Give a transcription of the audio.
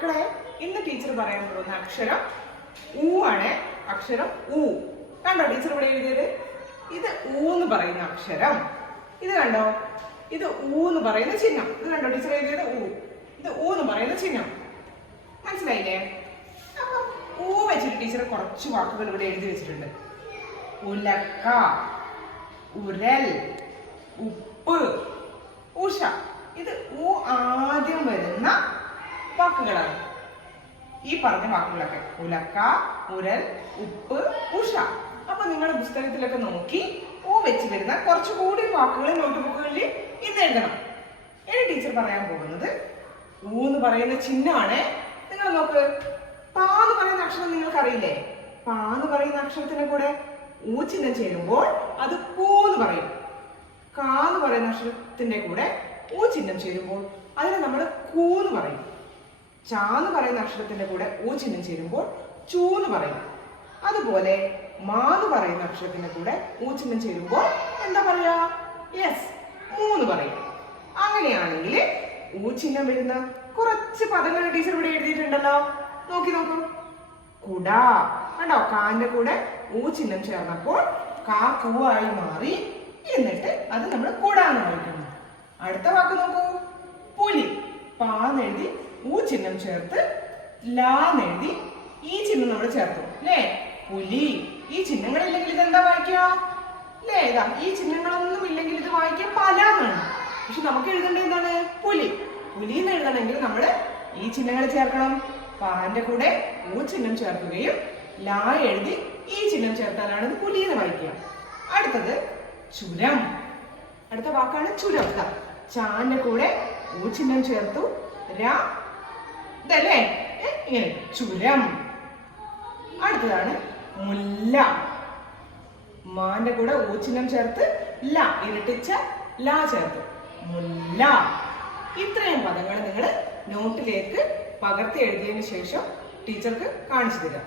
മക്കളെ, ഇന്ന് ടീച്ചർ പറയാൻ പോകുന്ന അക്ഷരം ഊ ആണ്. അക്ഷരം ഊ. കണ്ടോ ടീച്ചർ ഇവിടെ എഴുതിയത്? ഇത് ഊ എന്ന് പറയുന്ന അക്ഷരം. ഇത് കണ്ടോ? ഇത് ഊ എന്ന് പറയുന്ന ചിഹ്നം. ഇത് കണ്ടോ ടീച്ചർ എഴുതിയത്? ഊ. ഇത് ഊ എന്ന് പറയുന്ന ചിഹ്നം. മനസ്സിലായില്ലേ? അപ്പൊ ഊ വെച്ചിട്ട് ടീച്ചർ കുറച്ച് വാക്കുകൾ ഇവിടെ എഴുതി വെച്ചിട്ടുണ്ട്. ഉലക്ക, ഉരൽ, ഉപ്പ്, ഉഷ. ഇത് ഊ ആദ്യം വരുന്ന വാക്കുകളാണ്. ഈ പറഞ്ഞ വാക്കുകളൊക്കെ ഉലക്ക, ഉരൽ, ഉപ്പ്, ഉഷ. അപ്പൊ നിങ്ങളുടെ പുസ്തകത്തിലൊക്കെ നോക്കി ഊ വെച്ച് വരുന്ന കുറച്ചുകൂടി വാക്കുകൾ നോട്ട് ബുക്കുകളിൽ ഇന്ന് എഴുതണം. ഇനി ടീച്ചർ പറയാൻ പോകുന്നത് ഊ എന്ന് പറയുന്ന ചിഹ്നമാണ്. നിങ്ങൾ നോക്ക്, പാ എന്ന് പറയുന്ന അക്ഷരം നിങ്ങൾക്ക് അറിയില്ലേ? പാ എന്ന് പറയുന്ന അക്ഷരത്തിന്റെ കൂടെ ഊ ചിഹ്നം ചേരുമ്പോൾ അത് പൂ എന്ന് പറയും. കാ എന്ന് പറയുന്ന അക്ഷരത്തിന്റെ കൂടെ ഊ ചിഹ്നം ചേരുമ്പോൾ അതിനെ നമ്മൾ കൂ എന്ന് പറയും. ചാ എന്ന് പറയുന്ന അക്ഷരത്തിന്റെ കൂടെ ഊ ചിഹ്നം ചേരുമ്പോൾ ചൂ എന്ന് പറയും. അതുപോലെ മാ എന്ന് പറയുന്ന അക്ഷരത്തിന്റെ കൂടെ ഊ ചിഹ്നം ചേരുമ്പോൾ എന്താ പറയാ? യെസ്, മൂന്ന് പറയും. അങ്ങനെയാണെങ്കിൽ ഊ ചിഹ്നം വരുന്ന കുറച്ച് പദങ്ങൾ ടീച്ചർ ഇവിടെ എഴുതിയിട്ടുണ്ടല്ലോ. നോക്കി നോക്കൂ. കുട കണ്ടോ? കാന്റെ കൂടെ ഊ ചിഹ്നം ചേർന്നപ്പോൾ കാ കൂവായി മാറി. എന്നിട്ട് അത് നമ്മൾ കുട എന്ന് വിളിക്കുന്നു. അടുത്ത വാക്ക് നോക്കൂ. പുലി. പാന്നെഴുതി ഊ ചിഹ്നം ചേർത്ത് ലാന്നെഴുതി ഈ ചിഹ്നം നമ്മൾ ചേർത്തു അല്ലേ? പുലി. ഈ ചിഹ്നങ്ങളില്ലെങ്കിൽ ഇതെന്താ വായിക്കുക? അല്ലേ? ഇതാ ഈ ചിഹ്നങ്ങളൊന്നും ഇല്ലെങ്കിൽ ഇത് വായിക്കാൻ പല എന്നാണ്. പക്ഷെ നമുക്ക് എഴുതേണ്ടത് എന്താണ്? പുലി. പുലി എന്ന് എഴുതണമെങ്കിൽ നമ്മൾ ഈ ചിഹ്നങ്ങൾ ചേർക്കണം. പാന്റെ കൂടെ ഊ ചിഹ്നം ചേർക്കുകയും ലാ എഴുതി ഈ ചിഹ്നം ചേർത്താലാണ് ഇത് പുലി എന്ന് വായിക്കുക. അടുത്തത് ചുരം. അടുത്ത വാക്കാണ് ചുരം. ചാന്റെ കൂടെ ഊ ചിഹ്നം ചേർത്തു രാ, ഇതല്ലേ? ഇങ്ങനെ ചുരം. അടുത്തതാണ് മുല്ല. മാന്റെ കൂടെ ഊ ചിഹ്നം ചേർത്ത് ല ഇരട്ടിച്ച ലാ ചേർത്ത് മുല്ല. ഇത്രയും പദങ്ങൾ നിങ്ങൾ നോട്ടിലേക്ക് പകർത്തി എഴുതിയതിനു ശേഷം ടീച്ചർക്ക് കാണിച്ചു തരാം.